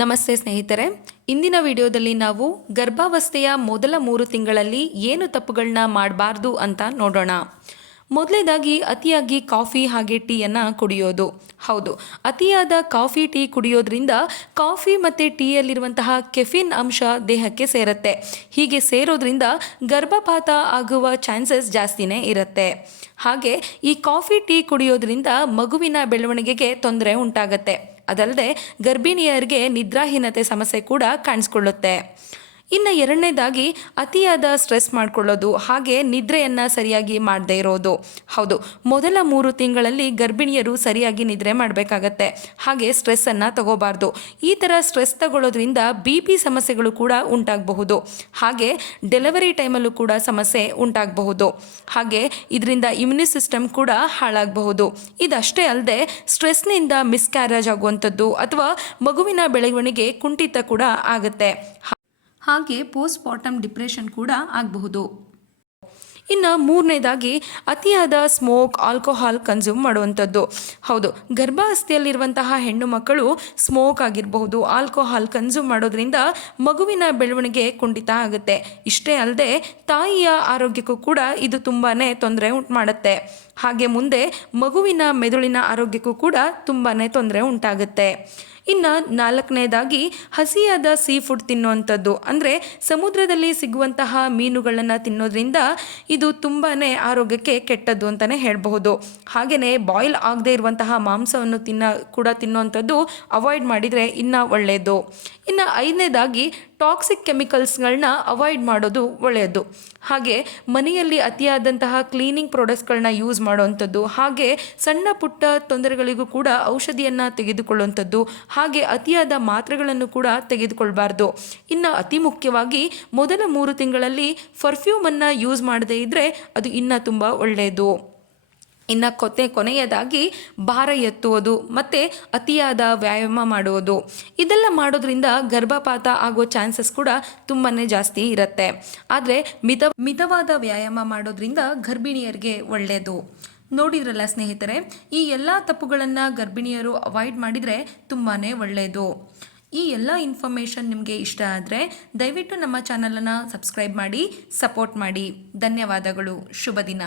ನಮಸ್ತೆ ಸ್ನೇಹಿತರೆ, ಇಂದಿನ ವಿಡಿಯೋದಲ್ಲಿ ನಾವು ಗರ್ಭಾವಸ್ಥೆಯ ಮೊದಲ 3 ತಿಂಗಳಲ್ಲಿ ಏನು ತಪ್ಪುಗಳನ್ನ ಮಾಡಬಾರ್ದು ಅಂತ ನೋಡೋಣ. ಮೊದಲನೇದಾಗಿ ಅತಿಯಾಗಿ ಕಾಫಿ ಹಾಗೆ ಟೀಯನ್ನು ಕುಡಿಯೋದು. ಹೌದು, ಅತಿಯಾದ ಕಾಫಿ ಟೀ ಕುಡಿಯೋದ್ರಿಂದ ಕಾಫಿ ಮತ್ತು ಟೀಯಲ್ಲಿರುವಂತಹ ಕೆಫಿನ್ ಅಂಶ ದೇಹಕ್ಕೆ ಸೇರುತ್ತೆ. ಹೀಗೆ ಸೇರೋದ್ರಿಂದ ಗರ್ಭಪಾತ ಆಗುವ ಚಾನ್ಸಸ್ ಜಾಸ್ತಿನೇ ಇರುತ್ತೆ. ಹಾಗೆ ಈ ಕಾಫಿ ಟೀ ಕುಡಿಯೋದ್ರಿಂದ ಮಗುವಿನ ಬೆಳವಣಿಗೆಗೆ ತೊಂದರೆ ಉಂಟಾಗತ್ತೆ. ಅದಲ್ಲದೆ ಗರ್ಭಿಣಿಯರಿಗೆ ನಿದ್ರಾಹೀನತೆ ಸಮಸ್ಯೆ ಕೂಡ ಕಾಣಿಸ್ಕೊಳ್ಳುತ್ತೆ. ಇನ್ನು ಎರಡನೇದಾಗಿ ಅತಿಯಾದ ಸ್ಟ್ರೆಸ್ ಮಾಡ್ಕೊಳ್ಳೋದು ಹಾಗೆ ನಿದ್ರೆಯನ್ನು ಸರಿಯಾಗಿ ಮಾಡದೇ ಇರೋದು. ಹೌದು, ಮೊದಲ 3 ತಿಂಗಳಲ್ಲಿ ಗರ್ಭಿಣಿಯರು ಸರಿಯಾಗಿ ನಿದ್ರೆ ಮಾಡಬೇಕಾಗತ್ತೆ. ಹಾಗೆ ಸ್ಟ್ರೆಸ್ಸನ್ನು ತಗೋಬಾರ್ದು. ಈ ಥರ ಸ್ಟ್ರೆಸ್ ತಗೊಳ್ಳೋದ್ರಿಂದ BP ಸಮಸ್ಯೆಗಳು ಕೂಡ ಉಂಟಾಗಬಹುದು. ಹಾಗೆ ಡೆಲಿವರಿ ಟೈಮಲ್ಲೂ ಕೂಡ ಸಮಸ್ಯೆ ಉಂಟಾಗಬಹುದು. ಹಾಗೆ ಇದರಿಂದ ಇಮ್ಯುನಿ ಸಿಸ್ಟಮ್ ಕೂಡ ಹಾಳಾಗಬಹುದು. ಇದಷ್ಟೇ ಅಲ್ಲದೆ ಸ್ಟ್ರೆಸ್ನಿಂದ ಮಿಸ್ಕ್ಯಾರೇಜ್ ಆಗುವಂಥದ್ದು ಅಥವಾ ಮಗುವಿನ ಬೆಳವಣಿಗೆ ಕುಂಠಿತ ಕೂಡ ಆಗುತ್ತೆ. ಹಾಗೆ ಪೋಸ್ಟ್ಮಾರ್ಟಮ್ ಡಿಪ್ರೆಷನ್ ಕೂಡ ಆಗಬಹುದು. ಇನ್ನು ಮೂರನೇದಾಗಿ ಅತಿಯಾದ ಸ್ಮೋಕ್, ಆಲ್ಕೋಹಾಲ್ ಕನ್ಸ್ಯೂಮ್ ಮಾಡುವಂಥದ್ದು. ಹೌದು, ಗರ್ಭಾವಸ್ಥೆಯಲ್ಲಿರುವಂತಹ ಹೆಣ್ಣು ಮಕ್ಕಳು ಸ್ಮೋಕ್ ಆಗಿರಬಹುದು, ಆಲ್ಕೋಹಾಲ್ ಕನ್ಸ್ಯೂಮ್ ಮಾಡೋದ್ರಿಂದ ಮಗುವಿನ ಬೆಳವಣಿಗೆ ಕುಂಠಿತ ಆಗುತ್ತೆ. ಇಷ್ಟೇ ಅಲ್ಲದೆ ತಾಯಿಯ ಆರೋಗ್ಯಕ್ಕೂ ಕೂಡ ಇದು ತುಂಬಾ ತೊಂದರೆ ಉಂಟು ಮಾಡುತ್ತೆ. ಹಾಗೆ ಮುಂದೆ ಮಗುವಿನ ಮೆದುಳಿನ ಆರೋಗ್ಯಕ್ಕೂ ಕೂಡ ತುಂಬಾ ತೊಂದರೆ ಉಂಟಾಗುತ್ತೆ. ಇನ್ನು 4ನೇದಾಗಿ ಹಸಿಯಾದ ಸೀ ಫುಡ್ ತಿನ್ನುವಂಥದ್ದು. ಅಂದರೆ ಸಮುದ್ರದಲ್ಲಿ ಸಿಗುವಂತಹ ಮೀನುಗಳನ್ನು ತಿನ್ನೋದ್ರಿಂದ ಇದು ತುಂಬಾ ಆರೋಗ್ಯಕ್ಕೆ ಕೆಟ್ಟದ್ದು ಅಂತಲೇ ಹೇಳಬಹುದು. ಹಾಗೆಯೇ ಬಾಯ್ಲ್ ಆಗದೆ ಇರುವಂತಹ ಮಾಂಸವನ್ನು ತಿನ್ನುವಂಥದ್ದು ಅವಾಯ್ಡ್ ಮಾಡಿದರೆ ಇನ್ನೂ ಒಳ್ಳೆಯದು. ಇನ್ನು 5ನೇದಾಗಿ ಟಾಕ್ಸಿಕ್ ಕೆಮಿಕಲ್ಸ್ಗಳನ್ನ ಅವಾಯ್ಡ್ ಮಾಡೋದು ಒಳ್ಳೆಯದು. ಹಾಗೆ ಮನೆಯಲ್ಲಿ ಅತಿಯಾದಂತಹ ಕ್ಲೀನಿಂಗ್ ಪ್ರಾಡಕ್ಟ್ಸ್ಗಳನ್ನ ಯೂಸ್ ಮಾಡುವಂಥದ್ದು, ಹಾಗೆ ಸಣ್ಣ ಪುಟ್ಟ ತೊಂದರೆಗಳಿಗೂ ಕೂಡ ಔಷಧಿಯನ್ನು ತೆಗೆದುಕೊಳ್ಳುವಂಥದ್ದು, ಹಾಗೆ ಅತಿಯಾದ ಮಾತ್ರೆಗಳನ್ನು ಕೂಡ ತೆಗೆದುಕೊಳ್ಬಾರ್ದು. ಇನ್ನು ಅತಿ ಮುಖ್ಯವಾಗಿ ಮೊದಲ 3 ತಿಂಗಳಲ್ಲಿ ಪರ್ಫ್ಯೂಮನ್ನು ಯೂಸ್ ಮಾಡದೇ ಇದ್ದರೆ ಅದು ಇನ್ನೂ ತುಂಬ ಒಳ್ಳೆಯದು. ಇನ್ನು ಕೊನೆಯದಾಗಿ ಭಾರ ಎತ್ತುವುದು ಮತ್ತು ಅತಿಯಾದ ವ್ಯಾಯಾಮ ಮಾಡುವುದು. ಇದೆಲ್ಲ ಮಾಡೋದ್ರಿಂದ ಗರ್ಭಪಾತ ಆಗೋ ಚಾನ್ಸಸ್ ಕೂಡ ತುಂಬಾ ಜಾಸ್ತಿ ಇರುತ್ತೆ. ಆದರೆ ಮಿತವಾದ ವ್ಯಾಯಾಮ ಮಾಡೋದ್ರಿಂದ ಗರ್ಭಿಣಿಯರಿಗೆ ಒಳ್ಳೆಯದು. ನೋಡಿದ್ರಲ್ಲ ಸ್ನೇಹಿತರೆ, ಈ ಎಲ್ಲ ತಪ್ಪುಗಳನ್ನು ಗರ್ಭಿಣಿಯರು ಅವಾಯ್ಡ್ ಮಾಡಿದರೆ ತುಂಬಾ ಒಳ್ಳೆಯದು. ಈ ಎಲ್ಲ ಇನ್ಫಾರ್ಮೇಷನ್ ನಿಮಗೆ ಇಷ್ಟ ಆದರೆ ದಯವಿಟ್ಟು ನಮ್ಮ ಚಾನಲನ್ನು ಸಬ್ಸ್ಕ್ರೈಬ್ ಮಾಡಿ, ಸಪೋರ್ಟ್ ಮಾಡಿ. ಧನ್ಯವಾದಗಳು. ಶುಭ ದಿನ.